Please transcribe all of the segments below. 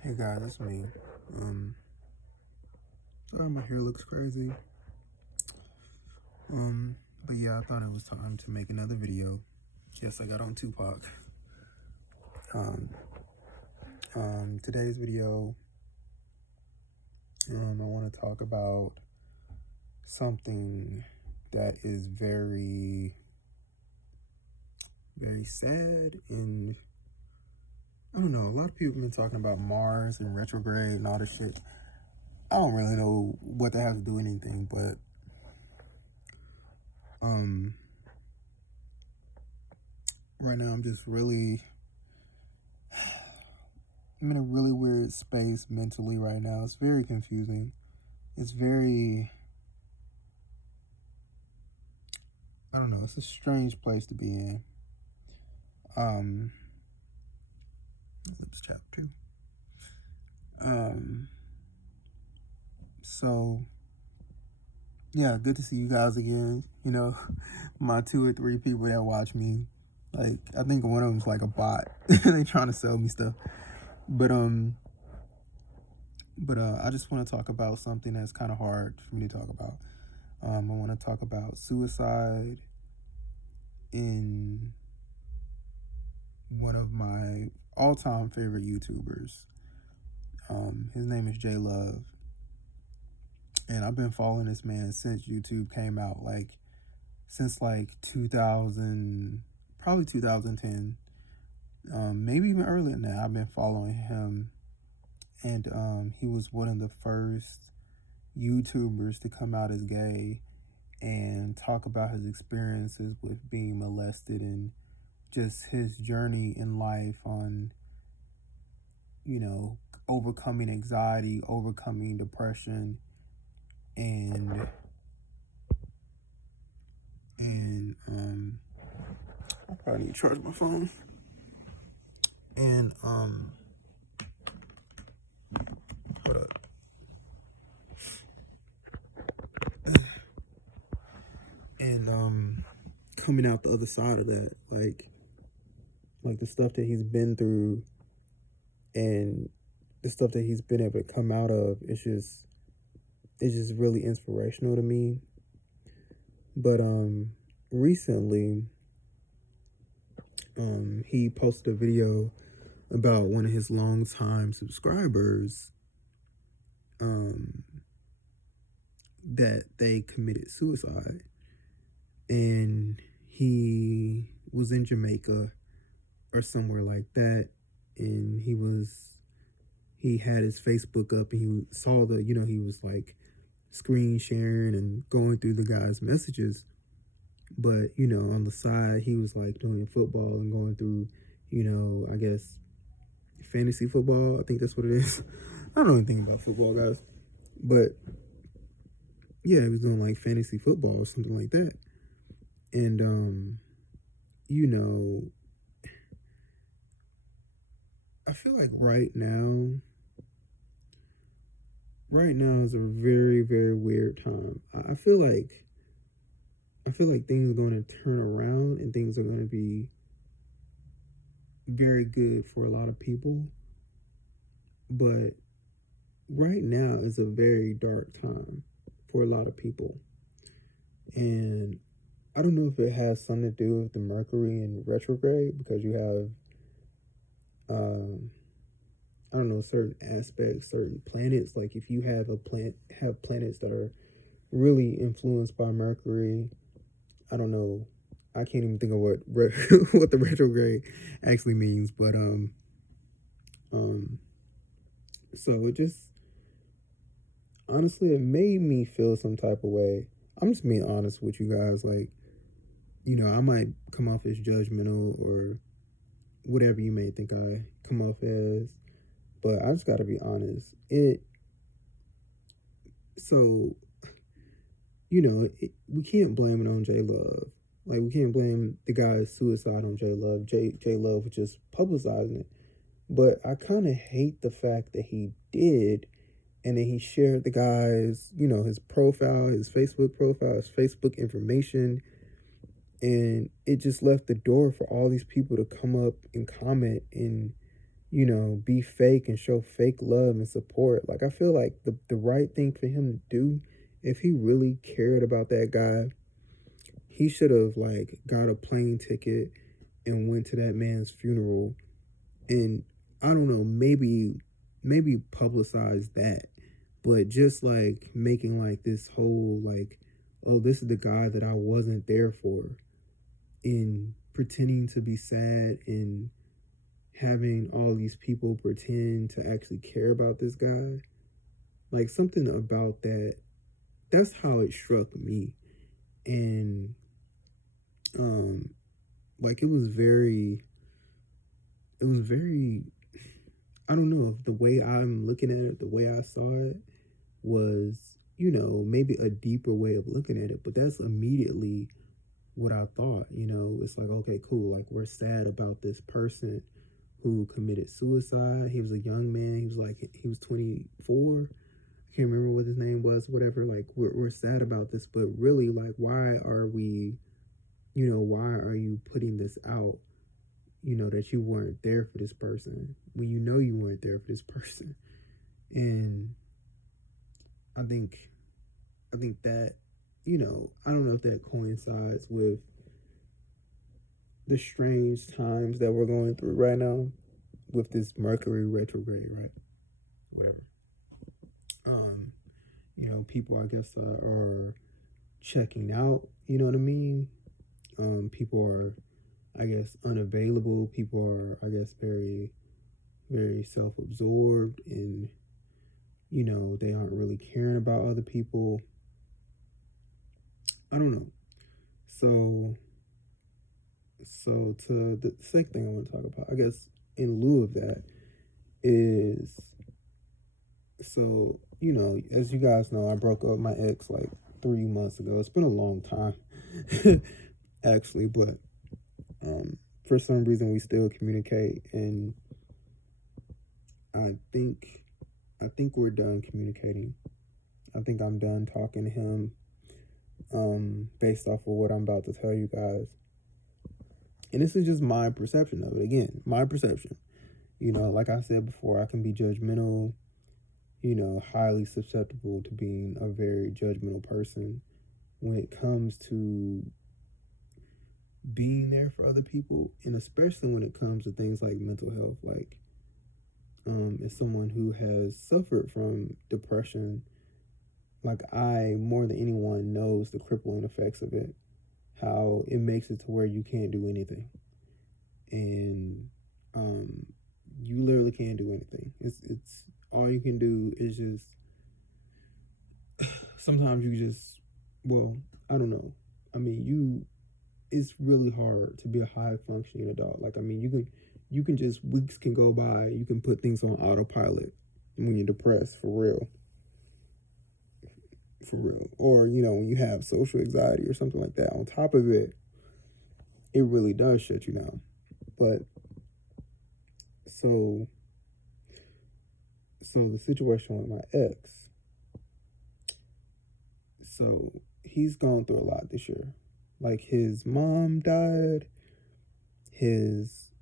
Hey guys, it's me. Sorry my hair looks crazy. But yeah, I thought it was time to make another video. Yes, I got on Tupac. Um, Today's video, I want to talk about something that is very, very sad, and I don't know. A lot of people have been talking about Mars and retrograde and all this shit. I don't really know what that has to do with anything, but right now I'm in a really weird space mentally right now. It's very confusing. It's very, I don't know, it's a strange place to be in. Lips chapter. So yeah, good to see you guys again. You know, my 2 or 3 people that watch me. Like, I think one of them's like a bot. They trying to sell me stuff. But I just want to talk about something that's kind of hard for me to talk about. I want to talk about suicide in one of my all-time favorite YouTubers. His name is Jaylove, and I've been following this man since YouTube came out, like since like 2000, probably 2010, maybe even earlier than that. I've been following him, and he was one of the first YouTubers to come out as gay and talk about his experiences with being molested and just his journey in life on, you know, overcoming anxiety, overcoming depression, and I probably need to charge my phone. And hold up. And coming out the other side of that, like the stuff that he's been through and the stuff that he's been able to come out of, it's just really inspirational to me. But recently he posted a video about one of his longtime subscribers that they committed suicide, and he was in Jamaica or somewhere like that, and he had his Facebook up, and he saw he was like screen sharing and going through the guy's messages, but on the side he was like doing football and going through, I guess fantasy football. I think that's what it is. I don't know anything about football, guys, but yeah, he was doing like fantasy football or something like that. And you know, I feel like right now is a very, very weird time. I feel like things are going to turn around and things are going to be very good for a lot of people. But right now is a very dark time for a lot of people. And I don't know if it has something to do with the Mercury and retrograde, because you have, I don't know, certain aspects, certain planets. Like if you have planets that are really influenced by Mercury, I don't know. I can't even think of what what the retrograde actually means, but um, so it just honestly it made me feel some type of way. I'm just being honest with you guys. Like, I might come off as judgmental or whatever you may think I come off as, but I just got to be honest. So we can't blame it on Jaylove. Like, we can't blame the guy's suicide on Jaylove. Jaylove was just publicizing it. But I kind of hate the fact that he did, and then he shared the guy's, his profile, his Facebook information, and it just left the door for all these people to come up and comment and be fake and show fake love and support. Like, I feel like the right thing for him to do, if he really cared about that guy, he should have like got a plane ticket and went to that man's funeral, and I don't know, maybe publicize that, but just like making like this whole like, oh, this is the guy that I wasn't there for, and pretending to be sad and having all these people pretend to actually care about this guy. Like, something about that, that's how it struck me. And um like, it was very, I don't know if the way I'm looking at it, the way I saw it was, maybe a deeper way of looking at it, but that's immediately what I thought. It's like, okay, cool, like, we're sad about this person who committed suicide. He was a young man. He was 24. I can't remember what his name was, whatever. Like, we're sad about this, but really, like, why are you putting this out? That you weren't there for this person when you weren't there for this person. And I think that, I don't know if that coincides with the strange times that we're going through right now with this Mercury retrograde, right? Whatever. Um, people, I guess, are checking out. You know what I mean? People are, I guess, unavailable. People are, I guess, very, very self-absorbed, and they aren't really caring about other people. I don't know. So to the second thing I want to talk about, I guess, in lieu of that, is, so as you guys know, I broke up with my ex like 3 months ago. It's been a long time, actually, but for some reason we still communicate, and I think we're done communicating. I think I'm done talking to him, based off of what I'm about to tell you guys. And this is just my perception of it. Again, my perception. Like I said before, I can be judgmental, highly susceptible to being a very judgmental person when it comes to being there for other people, and especially when it comes to things like mental health. Like, as someone who has suffered from depression, like, I, more than anyone, knows the crippling effects of it, how it makes it to where you can't do anything, and you literally can't do anything. It's all you can do is just, sometimes you just, well, I don't know. I mean, it's really hard to be a high functioning adult. Like, I mean, you can just, weeks can go by, you can put things on autopilot when you're depressed, for real. For real. Or, when you have social anxiety or something like that, on top of it, it really does shut you down. But so the situation with my ex, so he's gone through a lot this year. Like, his mom died, his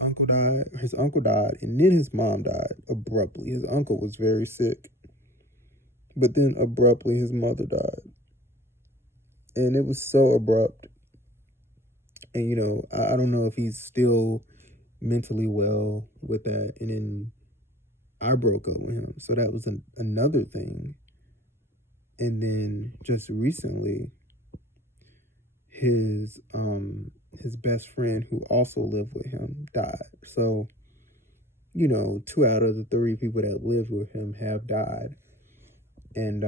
uncle died, and then his mom died abruptly. His uncle was very sick, but then abruptly his mother died, and it was so abrupt. And I don't know if he's still mentally well with that. And then I broke up with him, so that was another thing. And then just recently, his best friend, who also lived with him, died. So 2 out of the 3 people that lived with him have died. And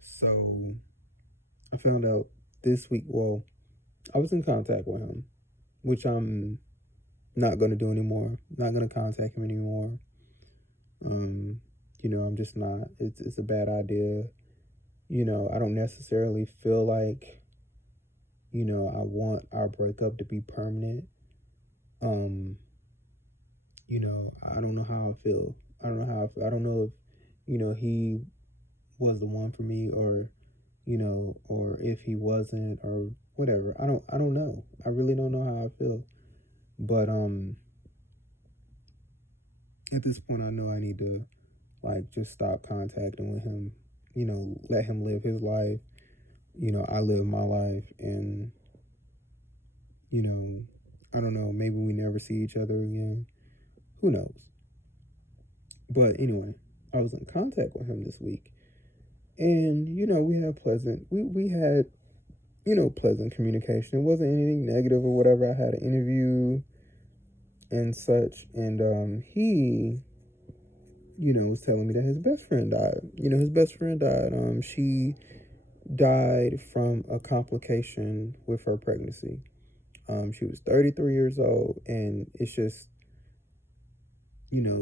so I found out this week. Well, I was in contact with him, which I'm not going to do anymore. Not going to contact him anymore. I'm just not. It's a bad idea. I don't necessarily feel like, I want our breakup to be permanent. I don't know how I feel. I don't know if, he was the one for me, or, or if he wasn't, or whatever. I don't know. I really don't know how I feel. But at this point I know I need to like just stop contacting with him, let him live his life. I live my life, and you know, I don't know, maybe we never see each other again. Who knows? But anyway, I was in contact with him this week, and we had pleasant communication. It wasn't anything negative or whatever. I had an interview and such, and he was telling me that his best friend died. His best friend died. She died from a complication with her pregnancy. She was 33 years old, and it's just,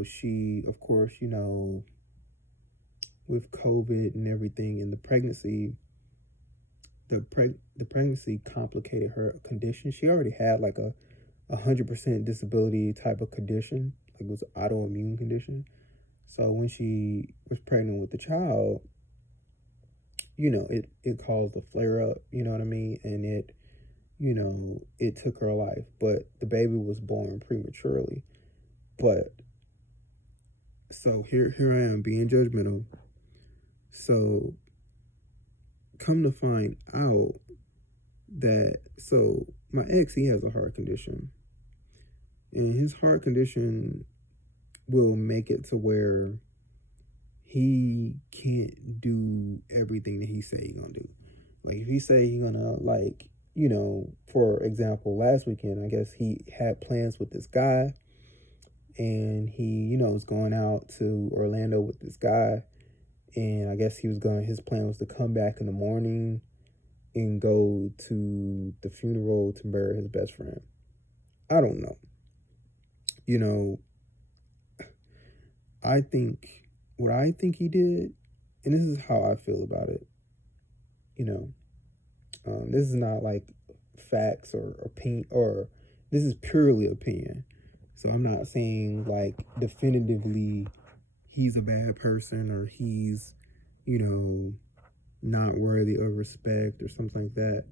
she, of course, with COVID and everything, and the pregnancy, the pregnancy complicated her condition. She already had like a 100% disability type of condition, like it was an autoimmune condition. So when she was pregnant with the child, it caused a flare up, you know what I mean? And it took her life, but the baby was born prematurely. But so here I am being judgmental. So come to find out that, so my ex, he has a heart condition, and his heart condition will make it to where he can't do everything that he say he gonna do. Like if he say he gonna, like, for example, last weekend, I guess he had plans with this guy, and he, was going out to Orlando with this guy, and I guess his plan was to come back in the morning and go to the funeral to bury his best friend. I don't know. I think what I think he did, and this is how I feel about it. This is not like facts or opinion, or this is purely opinion. So I'm not saying like definitively he's a bad person, or he's, not worthy of respect or something like that.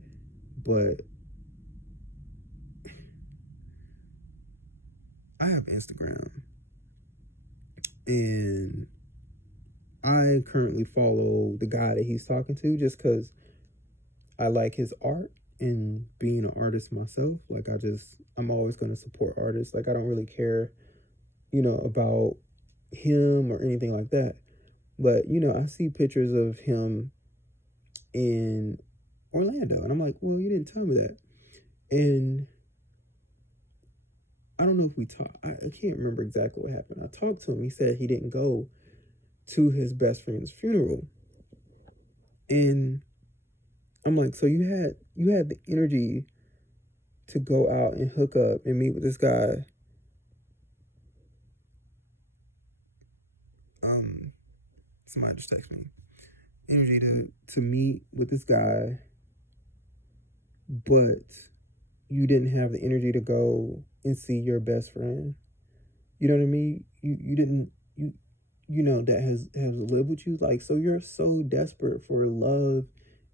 But I have Instagram, and I currently follow the guy that he's talking to just because I like his art, and being an artist myself, like I'm always going to support artists. Like I don't really care, about him or anything like that. But, I see pictures of him in Orlando, and I'm like, well, you didn't tell me that. And I don't know if we talked. I can't remember exactly what happened. I talked to him. He said he didn't go to his best friend's funeral. And I'm like, so you had the energy to go out and hook up and meet with this guy. Somebody just texted me. Energy to meet with this guy, but you didn't have the energy to go and see your best friend. You know what I mean? You didn't that has lived with you. Like, so you're so desperate for love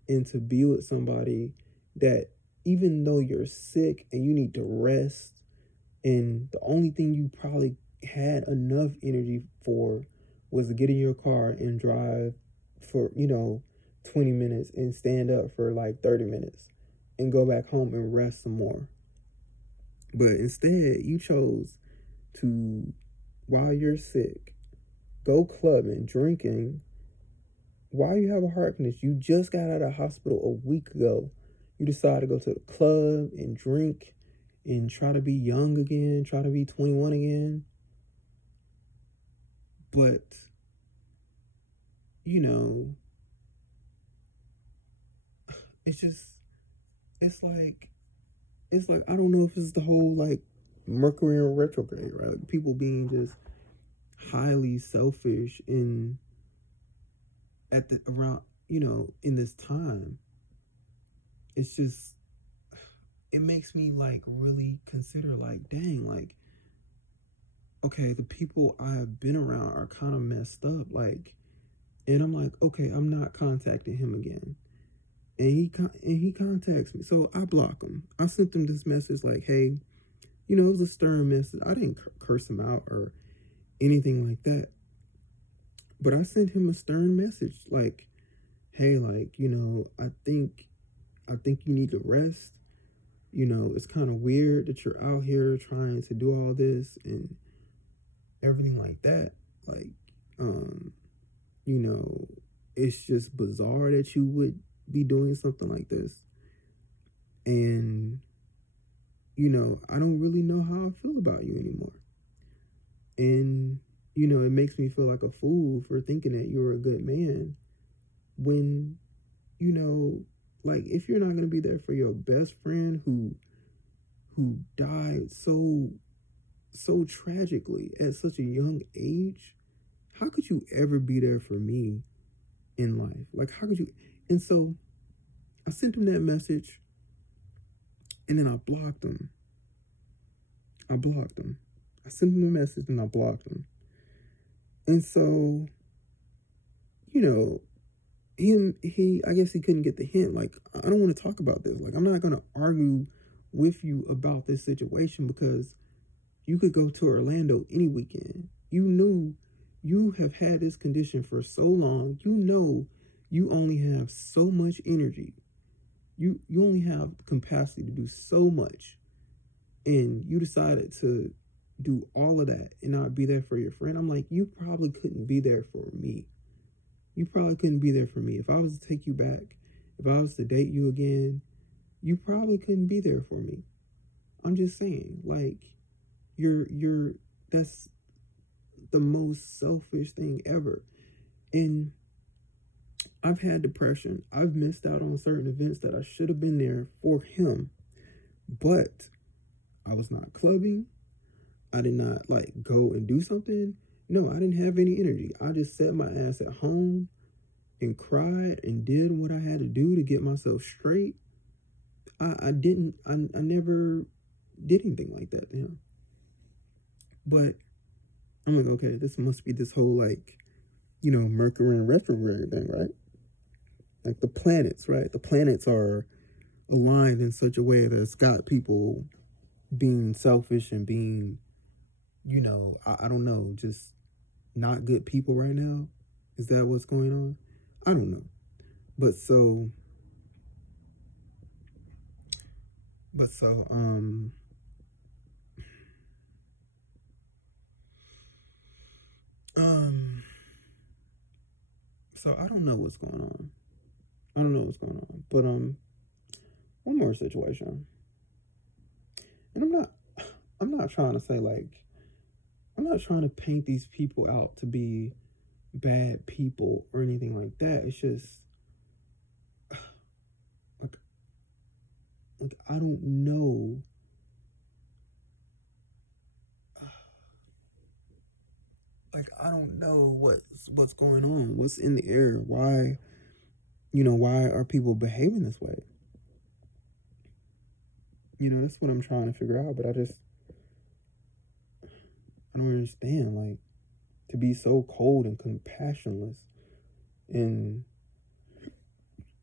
and to be with somebody that even though you're sick and you need to rest, and the only thing you probably had enough energy for was to get in your car and drive for 20 minutes and stand up for like 30 minutes and go back home and rest some more. But instead you chose to, while you're sick, go clubbing, drinking, while you have a heart condition. You just got out of the hospital a week ago. You decide to go to the club and drink and try to be young again, try to be 21 again. But, it's like, I don't know if it's the whole like Mercury and retrograde, right? Like people being just highly selfish in at the around, in this time. It's just, it makes me like really consider, like, dang, like, okay, the people I've been around are kind of messed up, like, and I'm like, okay, I'm not contacting him again. And he contacts me. So I block him. I sent him this message like, hey, it was a stern message. I didn't curse him out or anything like that. But I sent him a stern message like, hey, like, I think you need to rest. It's kind of weird that you're out here trying to do all this and everything like that. Like, um, you know, it's just bizarre that you would be doing something like this. And, I don't really know how I feel about you anymore. And, it makes me feel like a fool for thinking that you're a good man when, like if you're not going to be there for your best friend who died so tragically at such a young age, how could you ever be there for me in life? Like, how could you? And so I sent him that message and then I blocked him. I sent him a message and I blocked him. And so, I guess he couldn't get the hint. Like, I don't want to talk about this. Like, I'm not going to argue with you about this situation because you could go to Orlando any weekend. You have had this condition for so long. You only have so much energy. You only have capacity to do so much. And you decided to do all of that and not be there for your friend. I'm like, you probably couldn't be there for me. You probably couldn't be there for me. If I was to take you back, if I was to date you again, you probably couldn't be there for me. I'm just saying, like, that's the most selfish thing ever. And I've had depression. I've missed out on certain events that I should have been there for him. But I was not clubbing. I did not like go and do something. No, I didn't have any energy. I just sat my ass at home and cried and did what I had to do to get myself straight. I never did anything like that to him. But I'm like, okay, this must be this whole like, Mercury and retrograde thing, right? Like the planets, right? The planets are aligned in such a way that it's got people being selfish and being, I don't know, just not good people right now. Is that what's going on? I don't know. But so, so I don't know what's going on. But one more situation. And I'm not trying to say like I'm not trying to paint these people out to be bad people or anything like that. It's just like I don't know. Like I don't know what's going on. What's in the air? Why are people behaving this way? That's what I'm trying to figure out, but I don't understand. Like, to be so cold and compassionless and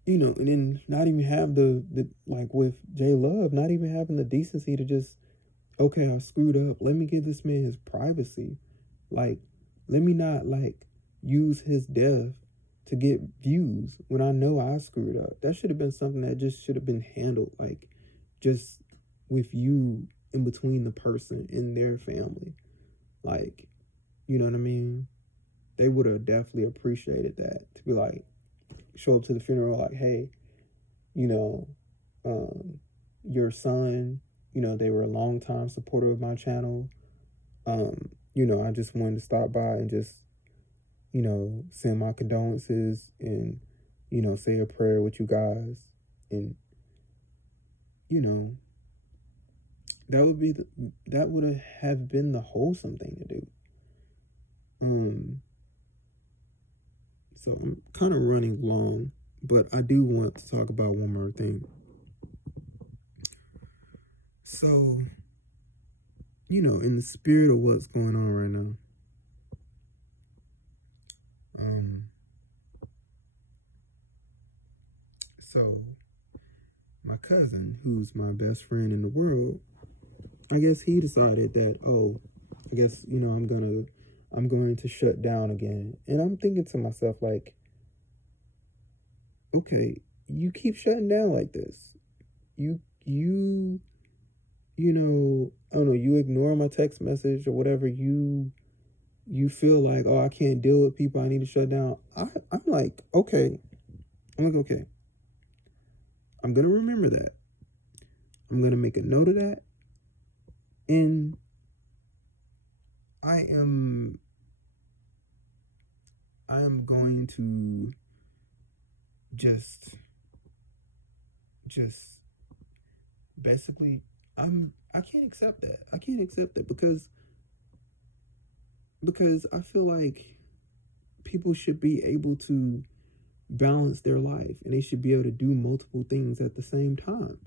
and then not even have the like with Jaylove, not even having the decency to just, okay, I screwed up. Let me give this man his privacy. Like, let me not like use his death to get views when I know I screwed up. That should have been something that just should have been handled like just with you in between the person and their family. Like, you know what I mean? They would have definitely appreciated that, to be like, show up to the funeral like, hey, your son, they were a long time supporter of my channel. I just wanted to stop by and just, send my condolences and, say a prayer with you guys. And, that would have been the wholesome thing to do. So I'm kind of running long, but I do want to talk about one more thing. So, in the spirit of what's going on right now, So my cousin, who's my best friend in the world, I guess he decided that, oh, I guess, I'm going to shut down again. And I'm thinking to myself, like, okay, you keep shutting down like this. You I don't know, you ignore my text message or whatever, you feel like, oh, I can't deal with people, I need to shut down. I'm like, okay. I'm like, okay, I'm gonna remember that. I'm gonna make a note of that. And I am going to just basically, I can't accept that. I can't accept that because I feel like people should be able to balance their life and they should be able to do multiple things at the same time.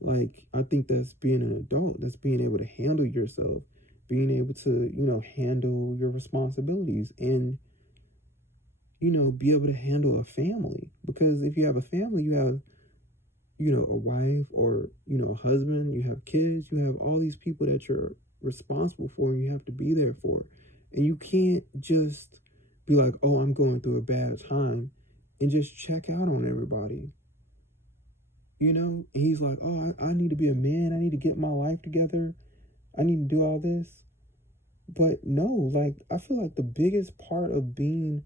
Like, I think that's being an adult, that's being able to handle yourself, being able to, handle your responsibilities and, be able to handle a family. Because if you have a family, you have, a wife or, a husband, you have kids, you have all these people that you're responsible for and you have to be there for. And you can't just be like, oh, I'm going through a bad time and just check out on everybody. And he's like, oh, I need to be a man. I need to get my life together. I need to do all this. But no, like, I feel like the biggest part of being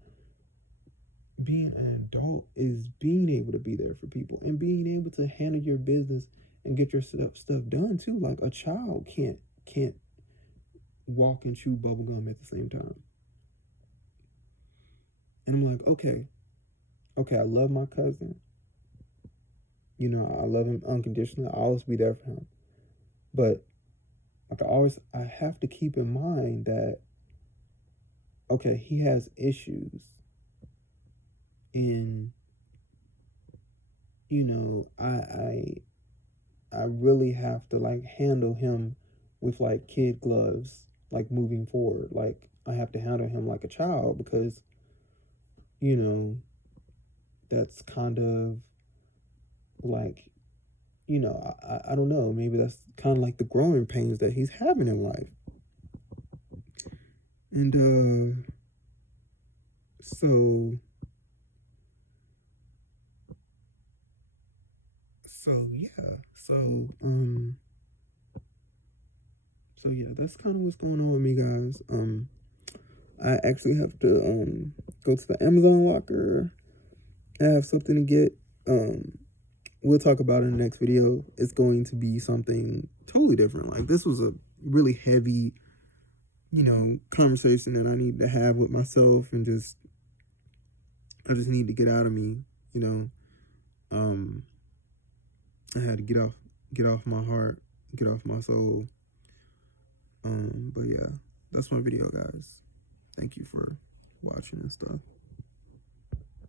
an adult is being able to be there for people and being able to handle your business and get your stuff done too. Like, a child can't walk and chew bubblegum at the same time. And I'm like, okay, I love my cousin. I love him unconditionally. I'll always be there for him. But like, I have to keep in mind that, okay, he has issues. And I really have to, like, handle him with, like, kid gloves, like, moving forward. Like, I have to handle him like a child because that's kind of like, I don't know, maybe that's kind of like the growing pains that he's having in life. And so yeah, so yeah, that's kind of what's going on with me, guys. I actually have to go to the Amazon locker. I have something to get. We'll talk about it in the next video. It's going to be something totally different. Like, this was a really heavy, conversation that I need to have with myself, and I just need to get out of me. I had to get off my heart, get off my soul. But yeah, that's my video, guys. Thank you for watching and stuff.